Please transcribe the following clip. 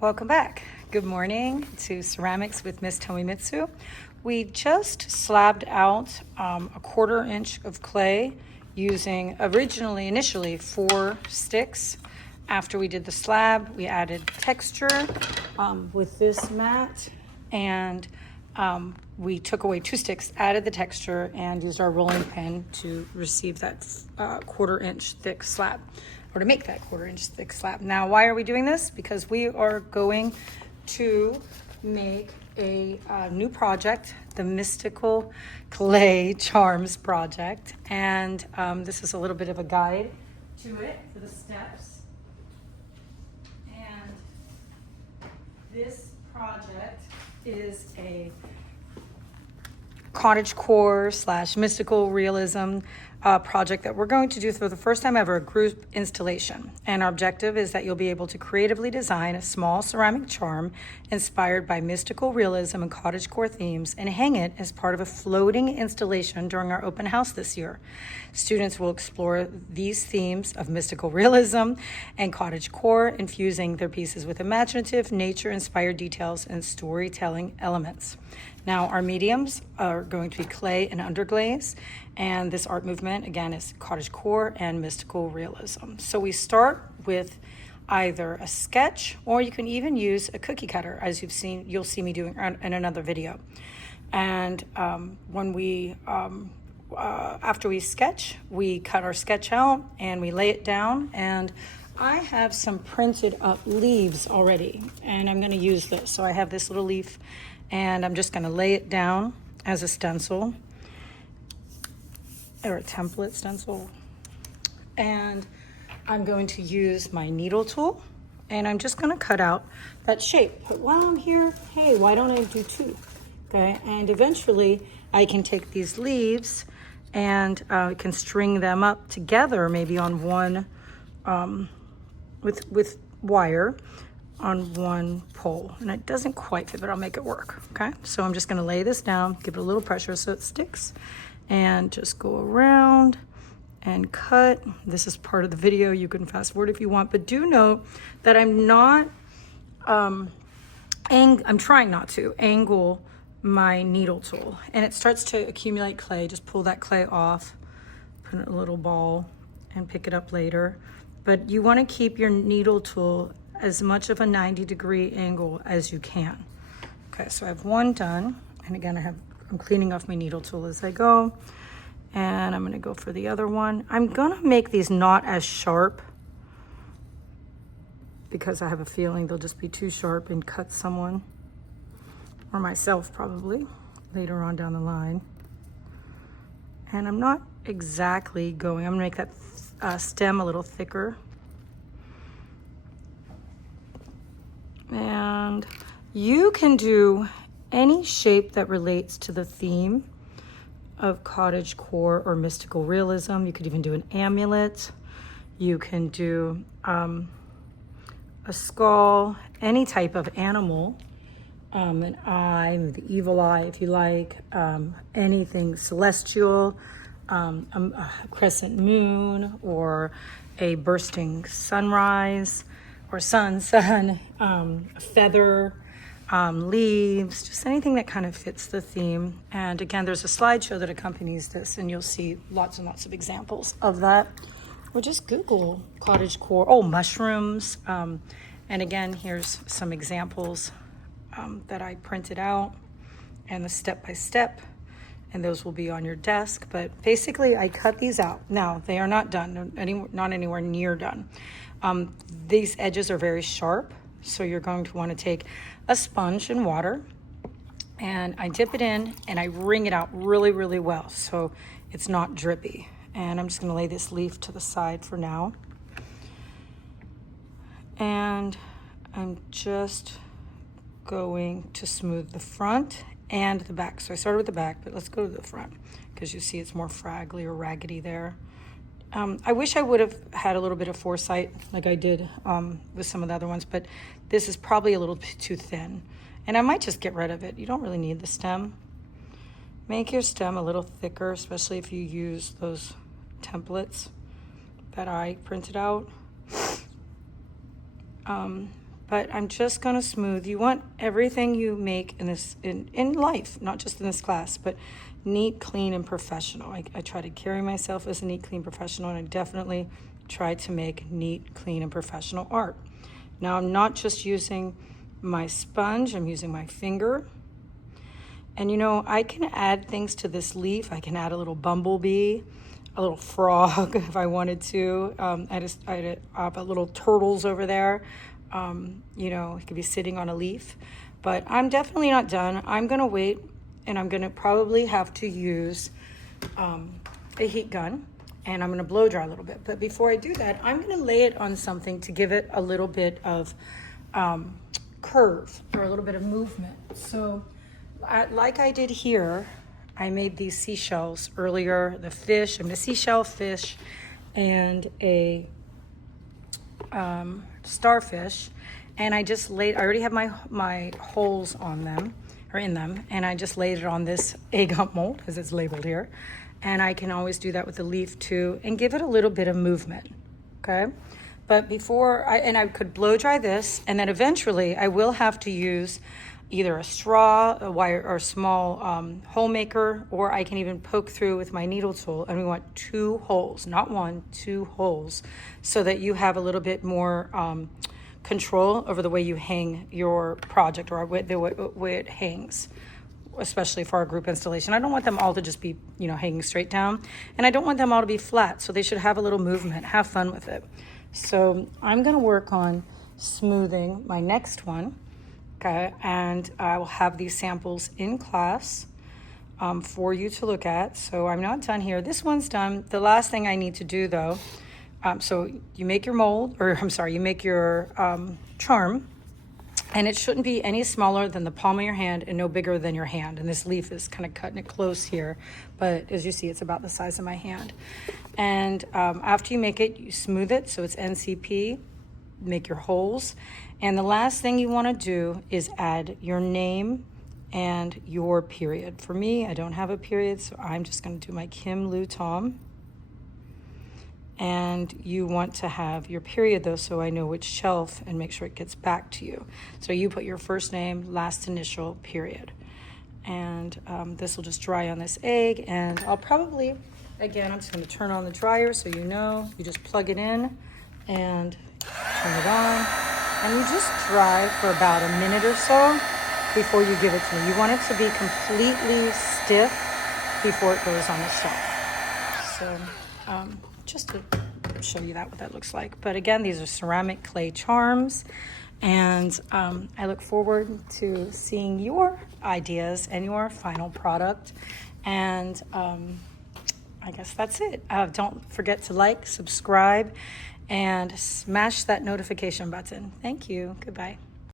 Welcome back. Good morning to Ceramics with Mystical Realism. We just slabbed out a 1/4 inch of clay using initially 4 sticks. After we did the slab, we added texture with this mat, and we took away 2 sticks, added the texture, and used our rolling pin to receive that 1/4 inch thick slab, or to make that 1/4 inch thick slab. Now, why are we doing this? Because we are going to make a new project, the Mystical Clay Charms project. And this is a little bit of a guide to it, for the steps. And this project is a Cottage Core / Mystical Realism project that we're going to do for the first time ever, a group installation. And our objective is that you'll be able to creatively design a small ceramic charm inspired by mystical realism and cottage core themes and hang it as part of a floating installation during our open house this year. Students will explore these themes of mystical realism and cottage core, infusing their pieces with imaginative, nature-inspired details and storytelling elements. Now, our mediums are going to be clay and underglaze, and this art movement, again, is cottage core and mystical realism. So we start with either a sketch, or you can even use a cookie cutter, as you'll see me doing in another video. And after we sketch, we cut our sketch out and we lay it down. And I have some printed up leaves already, and I'm going to use this. So I have this little leaf, and I'm just going to lay it down as a stencil, or a template stencil. And I'm going to use my needle tool, and I'm just going to cut out that shape. But while I'm here, hey, why don't I do 2? Okay, and eventually I can take these leaves and can string them up together, maybe on one with wire on one pole. And it doesn't quite fit, but I'll make it work. Okay, so I'm just going to lay this down, give it a little pressure so it sticks, and just go around and cut. This is part of the video. You can fast forward if you want, but do note that I'm not I'm trying not to angle my needle tool, and it starts to accumulate clay. Just pull that clay off, put it in a little ball, and pick it up later. But you want to keep your needle tool as much of a 90-degree angle as you can. Okay, so I have one done, and again, I'm cleaning off my needle tool as I go, and I'm going to go for the other one. I'm going to make these not as sharp because I have a feeling they'll just be too sharp and cut someone, or myself probably, later on down the line. And I'm not exactly going, I'm going to make that stem a little thicker. And you can do any shape that relates to the theme of cottage core or mystical realism. You could even do an amulet. You can do a skull, any type of animal, an eye, the evil eye if you like, anything celestial, a crescent moon, or a bursting sunrise, or sun, a feather, leaves, just anything that kind of fits the theme. And again, there's a slideshow that accompanies this, and you'll see lots and lots of examples of that. Or just Google cottage core, mushrooms. And again, here's some examples that I printed out, and the step-by-step, and those will be on your desk. But basically, I cut these out. Now, they are not done, not anywhere near done. These edges are very sharp, so you're going to want to take a sponge and water, and I dip it in and I wring it out really, really well so it's not drippy. And I'm just going to lay this leaf to the side for now. And I'm just going to smooth the front and the back. So I started with the back, but let's go to the front because you see it's more fraggly or raggedy there. I wish I would have had a little bit of foresight like I did with some of the other ones, but this is probably a little too thin. And I might just get rid of it. You don't really need the stem. Make your stem a little thicker, especially if you use those templates that I printed out. but I'm just gonna smooth. You want everything you make in this, in life, not just in this class, but neat, clean, and professional. I try to carry myself as a neat, clean professional, and I definitely try to make neat, clean, and professional art. Now I'm not just using my sponge, I'm using my finger. And you know, I can add things to this leaf. I can add a little bumblebee, a little frog if I wanted to. I put little turtles over there. You know, it could be sitting on a leaf. But I'm definitely not done. I'm gonna wait, and I'm gonna probably have to use a heat gun, and I'm gonna blow dry a little bit. But before I do that, I'm gonna lay it on something to give it a little bit of curve or a little bit of movement. So like I did here, I made these seashells earlier, the fish, and the seashell, fish, and a starfish. And I just laid, I already have my holes on them, or in them, and I just laid it on this egg hump mold, as it's labeled here. And I can always do that with the leaf too, and give it a little bit of movement, okay? But before, I could blow dry this, and then eventually I will have to use either a straw, a wire, or a small hole maker, or I can even poke through with my needle tool. And we want 2 holes, not 1, 2 holes, so that you have a little bit more control over the way you hang your project, or the way it hangs, especially for our group installation. I don't want them all to just be, you know, hanging straight down, and I don't want them all to be flat, so they should have a little movement. Have fun with it. So I'm gonna work on smoothing my next one, okay? And I will have these samples in class for you to look at. So I'm not done here. This one's done. The last thing I need to do though, so you make your mold, or I'm sorry, you make your charm, and it shouldn't be any smaller than the palm of your hand and no bigger than your hand. And this leaf is kind of cutting it close here, but as you see, it's about the size of my hand. And after you make it, you smooth it so it's NCP, make your holes. And the last thing you want to do is add your name and your period. For me, I don't have a period, so I'm just going to do my Kim Lou Tom. And you want to have your period though, so I know which shelf and make sure it gets back to you. So you put your first name, last initial, period. And this will just dry on this egg, and I'll probably, again, I'm just going to turn on the dryer so you know. You just plug it in and turn it on, and you just dry for about a minute or so before you give it to me. You want it to be completely stiff before it goes on the shelf. So just to show you what that looks like. But again, these are ceramic clay charms, and I look forward to seeing your ideas and your final product. And I guess that's it. Don't forget to like, subscribe, and smash that notification button. Thank you. Goodbye.